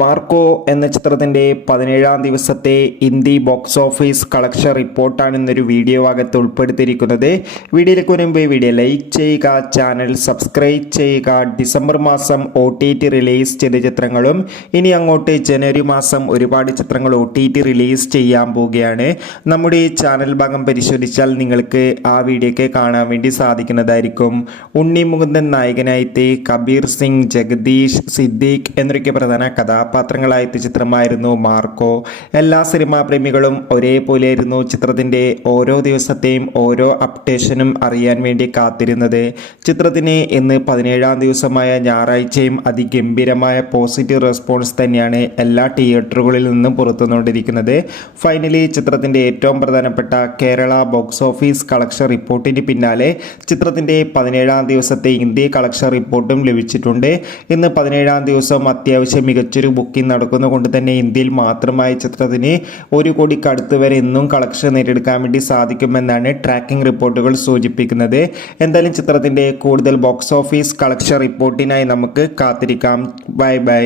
Marco എന്ന ചിത്രത്തിൻ്റെ 17-ാം ദിവസത്തെ ഹിന്ദി ബോക്സ് ഓഫീസ് കളക്ഷൻ റിപ്പോർട്ടാണ് ഇന്നൊരു വീഡിയോ ഭാഗത്ത് ഉൾപ്പെടുത്തിയിരിക്കുന്നത്. വീഡിയോയിലേക്ക് മുൻപ് വീഡിയോ ലൈക്ക് ചെയ്യുക, ചാനൽ സബ്സ്ക്രൈബ് ചെയ്യുക. ഡിസംബർ മാസം OTT റിലീസ് ചെയ്ത ചിത്രങ്ങളും ഇനി അങ്ങോട്ട് ജനുവരി മാസം ഒരുപാട് ചിത്രങ്ങൾ OTT റിലീസ് ചെയ്യാൻ പോവുകയാണ്. നമ്മുടെ ഈ ചാനൽ ഭാഗം പരിശോധിച്ചാൽ നിങ്ങൾക്ക് ആ വീഡിയോയ്ക്ക് കാണാൻ വേണ്ടി സാധിക്കുന്നതായിരിക്കും. ഉണ്ണി മുകുന്ദൻ നായകനായിട്ട് കബീർ സിംഗ്, ജഗദീഷ്, സിദ്ദീഖ് എന്നൊക്കെ പ്രധാന കഥാപാത്രങ്ങളായിട്ട് ചിത്രമായിരുന്നു മാർക്കോ. എല്ലാ സിനിമാ പ്രേമികളും ഒരേപോലെയായിരുന്നു ചിത്രത്തിൻ്റെ ഓരോ ദിവസത്തെയും ഓരോ അപ്ഡേഷനും അറിയാൻ വേണ്ടി കാത്തിരുന്നത്. ചിത്രത്തിന് ഇന്ന് 17-ാം ദിവസമായ ഞായറാഴ്ചയും അതിഗംഭീരമായ പോസിറ്റീവ് റെസ്പോൺസ് തന്നെയാണ് എല്ലാ തിയേറ്ററുകളിൽ നിന്നും പുറത്തുകൊണ്ടിരിക്കുന്നത്. ഫൈനലി ചിത്രത്തിൻ്റെ ഏറ്റവും പ്രധാനപ്പെട്ട കേരള ബോക്സ് ഓഫീസ് കളക്ഷൻ റിപ്പോർട്ടിന് പിന്നാലെ ചിത്രത്തിൻ്റെ 17-ാം ദിവസത്തെ ഹിന്ദി കളക്ഷൻ റിപ്പോർട്ടും ലഭിച്ചിട്ടുണ്ട്. ഇന്ന് 17-ാം ദിവസം അത്യാവശ്യം മികച്ചൊരു ബുക്കിംഗ് നടക്കുന്നതുകൊണ്ട് തന്നെ ഇന്ത്യയിൽ മാത്രമായി ചിത്രത്തിന് 1 കോടിക്ക് അടുത്ത് വരെ ഇന്നും കളക്ഷൻ നേടിയെടുക്കാൻ വേണ്ടി സാധിക്കുമെന്നാണ് ട്രാക്കിംഗ് റിപ്പോർട്ടുകൾ സൂചിപ്പിക്കുന്നത്. എന്തായാലും ചിത്രത്തിൻ്റെ കൂടുതൽ ബോക്സ് ഓഫീസ് കളക്ഷൻ റിപ്പോർട്ടിനായി നമുക്ക് കാത്തിരിക്കാം. Bye bye.